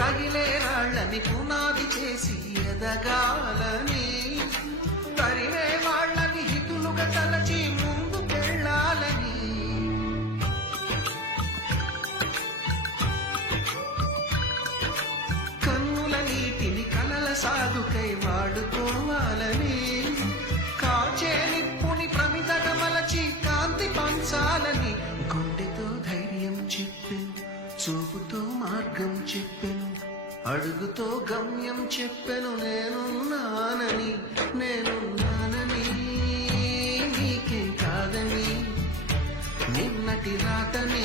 తగిలే రాళ్ళని పునాది చేసి ఎదగాలని. తరిమే వాళ్ళని హితులుగా తలచి ముందుకెళ్ళాలని. కన్నుల నీటిని కలల సాగుకై వాడుకోవాలని. కాచే నిప్పుని ప్రమిదగా మలచి కాంతి పంచాలని గుండెతో ధైర్యం చెప్పి చూపుతో మార్గం చెప్పెను అడుగుతో గమ్యం చెప్పెను నేనున్నానని నేనున్నానని నీకే కాదని నిన్నటి రాతని